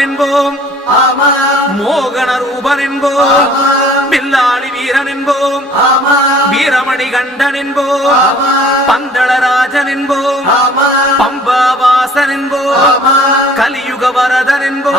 ரூபன் என்போம், மோகன ரூபன் என்போம், பில்லாளி வீரன் என்போம், வீரமணி கண்டன் என்போம், பந்தளராஜன் என்போம், பம்பாவாசன் என்போம், கலியுக வரதன் என்போம்.